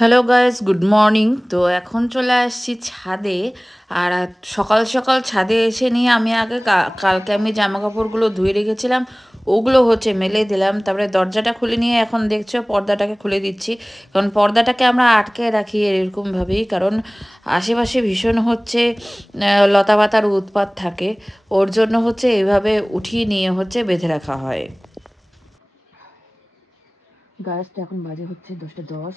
Hello guys, good morning. তো এখন চলে আসছি ছাদে। আর সকাল সকাল ছাদে এসে নিয়ে আমি আগে কালকে আমি জামা কাপড়গুলো ধুয়ে রেখেছিলাম, ওগুলো হচ্ছে মেলে দিলাম। তারপরে দরজাটা খুলে নিয়ে এখন দেখছো পর্দাটাকে খুলে দিচ্ছি, কারণ পর্দাটাকে আমরা আটকে রাখি এরকমভাবেই, কারণ আশেপাশে ভীষণ হচ্ছে লতা পাতার উৎপাত থাকে, ওর জন্য হচ্ছে এইভাবে উঠিয়ে নিয়ে হচ্ছে বেঁধে রাখা হয়। গাছটা এখন বাজে হচ্ছে 10:10।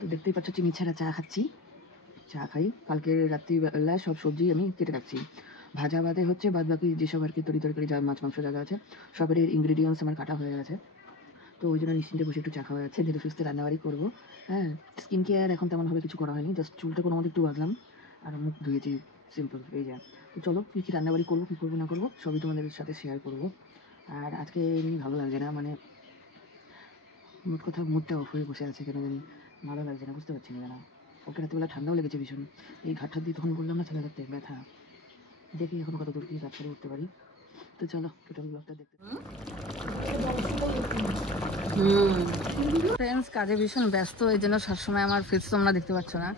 তো দেখতেই পাচ্ছ চিনি ছাড়া চা খাচ্ছি। চা খাই, কালকে রাত্রিবেলায় সব সবজি আমি কেটে রাখছি। ভাজা বাদে হচ্ছে বাদ বাকি যেসব আর কি তরকারি যা মাছ মাংস যা আছে সবের ইনগ্রিডিয়েন্টস আমার কাটা হয়ে গেছে। তো ওই জন্য নিশ্চিন্তে বসে একটু চা খাওয়া যাচ্ছে, ধীরে সুস্থে রান্নাবাড়ি করবো। হ্যাঁ, স্কিন কেয়ার এখন তেমনভাবে কিছু করা হয়নি, জাস্ট চুলটা কোনো মতো একটু বাঁধলাম আর মুখ ধুয়েছি, সিম্পল এই যা। তো চলো কী কী রান্নাবাড়ি করবো, কী করবো না করবো সবই তোমাদের সাথে শেয়ার করবো। আর আজকে এমনি ভালো লাগছে না, মানে মোট কথা মুডটা অফ হয়ে বসে আছে, কেন জানি ভালো লাগছে না, বুঝতে পারছি না কেন। ওকে রাত্রিবেলা ঠান্ডাও লেগেছে ভীষণ, এই ঘাটটা দিয়ে তখন বললাম না ছেলে রাখতে ব্যথা। দেখি এখন কত দূর কি কাজ করে উঠতে পারি। তো চলো টোটাল ব্লগটা দেখতে। ফ্রেন্ডস, কাজে ভীষণ ব্যস্ত, এই জন্য সবসময় আমার ফেস তোমরা দেখতে পাচ্ছ না।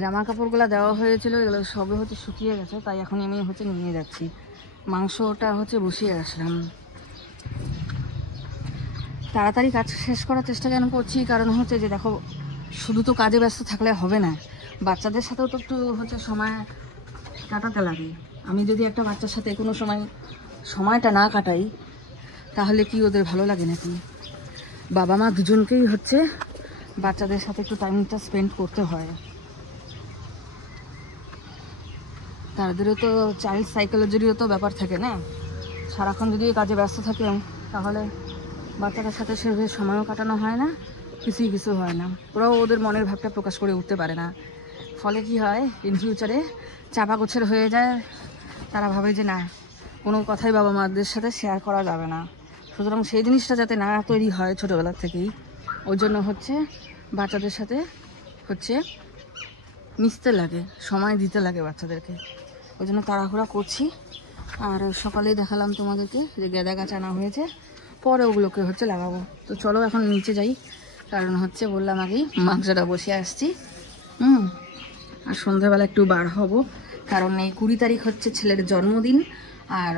জামা কাপড়গুলো দেওয়া হয়েছিল, এগুলো সবে হচ্ছে শুকিয়ে গেছে, তাই এখন আমি হচ্ছে নিয়ে যাচ্ছি। মাংসটা হচ্ছে বসিয়ে আসলাম। তাড়াতাড়ি কাজ শেষ করার চেষ্টা কেন করছি, কারণ হচ্ছে যে দেখো, শুধু তো কাজে ব্যস্ত থাকলে হবে না, বাচ্চাদের সাথেও তো একটু হচ্ছে সময় কাটাতে লাগে। আমি যদি একটা বাচ্চার সাথে কোনো সময়টা না কাটাই, তাহলে কি ওদের ভালো লাগে নাকি? বাবা মা দুজনকেই হচ্ছে বাচ্চাদের সাথে একটু টাইমটা স্পেন্ড করতে হয়। তাদেরও তো চাইল্ড সাইকোলজিরও তো ব্যাপার থাকে না। সারাক্ষণ যদি কাজে ব্যস্ত থাকে, তাহলে বাচ্চাদের সাথে সেভাবে সময়ও কাটানো হয় না, কিছুই কিছু হয় না, ওরাও ওদের মনের ভাবটা প্রকাশ করে উঠতে পারে না। ফলে কি হয়, ইন ফিউচারে চাপা গোছের হয়ে যায়। তারা ভাবে যে না, কোনো কথাই বাবা মাদের সাথে শেয়ার করা যাবে না। সুতরাং সেই জিনিসটা যাতে না তৈরি হয় ছোটোবেলার থেকেই, ওই জন্য হচ্ছে বাচ্চাদের সাথে হচ্ছে মিশতে লাগে, সময় দিতে লাগে বাচ্চাদেরকে, ওই জন্য তাড়াহুড়া করছি। আর সকালেই দেখালাম তোমাদেরকে যে গেঁদা গাছ আনা হয়েছে, পরে ওগুলোকে হচ্ছে লাগাবো। তো চলো এখন নিচে যাই, কারণ হচ্ছে বললাম আগেই মাংসটা বসে আসছি। আর সন্ধ্যাবেলা একটু বার হব, কারণ এই 20 তারিখ হচ্ছে ছেলের জন্মদিন। আর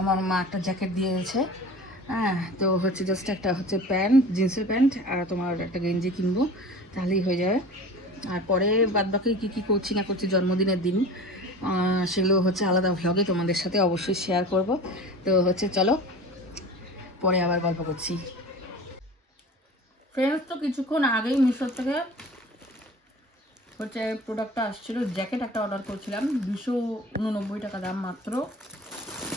আমার মা একটা জ্যাকেট দিয়েছে, হ্যাঁ, তো হচ্ছে জাস্ট একটা হচ্ছে প্যান্ট, জিন্সের প্যান্ট আর তোমার একটা গেঞ্জি কিনবো, তাহলেই হয়ে যাবে। আর পরে বাদবাকি কী কী করছি না করছি জন্মদিনের দিন, সেগুলো হচ্ছে আলাদা ভ্লগে তোমাদের সাথে অবশ্যই শেয়ার করব। তো হচ্ছে চলো পরে আবার গল্প করছি। ফ্রেন্ডস, তো কিছুক্ষণ আগেই মিশো থেকে হচ্ছে প্রোডাক্টটা আসছিল, জ্যাকেট একটা অর্ডার করছিলাম, 289 টাকা দাম মাত্র।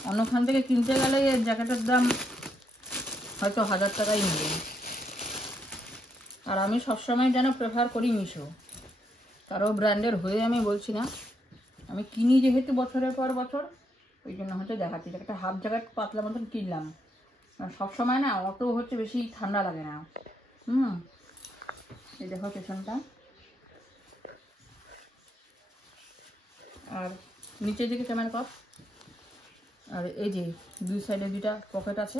অন্যখান থেকে কিনতে গেলে এই জ্যাকেটের দাম হয়তো 1000 টাকাই নেবে। আর আমি সবসময় যেন প্রেফার করি মিশো, কারো ব্র্যান্ডের হয়ে আমি বলছি না, আমি কিনি যেহেতু বছরের পর বছর, ওই জন্য হচ্ছে দেখাচ্ছি। একটা হাফ জ্যাকেট পাতলা মতন কিনলাম, সবসময় না অত হচ্ছে বেশি ঠান্ডা লাগে না। এই দেখো পেছনটা, আর নিচের দিকে ক্যামেরা কপ, আর এই যে দুই সাইডে দুইটা পকেট আছে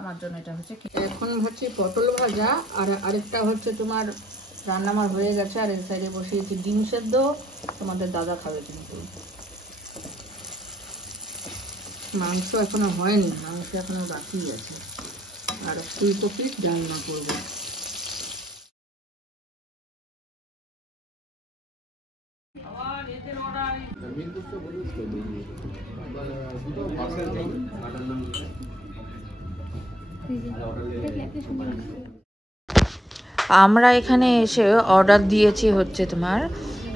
আমার জন্য। এটা হচ্ছে এখন হচ্ছে পটল ভাজা, আর আরেকটা হচ্ছে তোমার রান্না আমার হয়ে গেছে। আর এই সাইডে বসিয়েছি ডিম সেদ্ধ, তোমাদের দাদা খাবে কিন্তু। মাংস এখনো হয়নি, মাংস এখনো বাকি আছে। আর ফুলকপি রান্না করবো। আমরা এখানে এসে অর্ডার দিয়েছি হচ্ছে তোমার,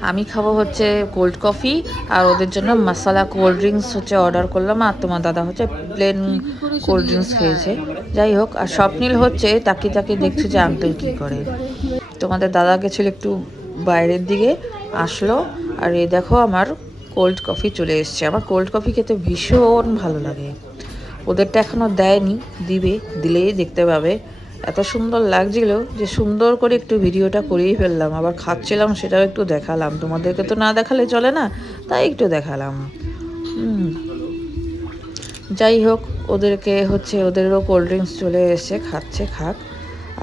আমি খাবো হচ্ছে কোল্ড কফি, আর ওদের জন্য মশলা কোল্ড ড্রিঙ্কস হচ্ছে অর্ডার করলাম। আর তোমার দাদা হচ্ছে প্লেন কোল্ড ড্রিঙ্কস খেয়েছে। যাই হোক, আর স্বপ্নিল হচ্ছে তাকিয়ে তাকিয়ে দেখছে যে আঙ্কেল কী করে। তোমাদের দাদা গেছিল একটু বাইরের দিকে, আসলো, আর এই দেখো আমার কোল্ড কফি চলে এসছে। আমার কোল্ড কফি খেতে ভীষণ ভালো লাগে। ওদেরটা এখনও দেয়নি, দিবে, দিলেই দেখতে পাবে। এত সুন্দর লাগছিল যে সুন্দর করে একটু ভিডিওটা করেই ফেললাম, আবার খাচ্ছিলাম সেটাও একটু দেখালাম। তোমাদেরকে তো না দেখালে চলে না, তাই একটু দেখালাম। যাই হোক, ওদেরকে হচ্ছে ওদেরও কোল্ড ড্রিঙ্কস চলে এসছে, খাচ্ছে, খাক।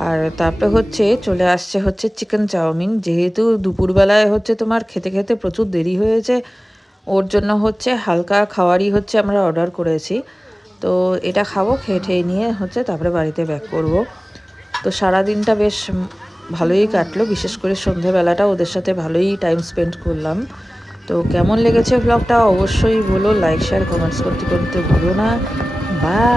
আর তারপরে হচ্ছে চলে আসছে হচ্ছে চিকেন চাউমিন। যেহেতু দুপুরবেলায় হচ্ছে তোমার খেতে খেতে প্রচুর দেরি হয়েছে, ওর জন্য হচ্ছে হালকা খাওয়ারই হচ্ছে আমরা অর্ডার করেছি। তো এটা খাবো, খেয়ে ঠেয়ে নিয়ে হচ্ছে তারপরে বাড়িতে ব্যাক করব। তো সারাদিনটা বেশ ভালোই কাটলো, বিশেষ করে সন্ধেবেলাটা ওদের সাথে ভালোই টাইম স্পেন্ড করলাম। তো কেমন লেগেছে ব্লগটা অবশ্যই বলো, লাইক শেয়ার কমেন্টস করতে করতে ভুলো না। বাই।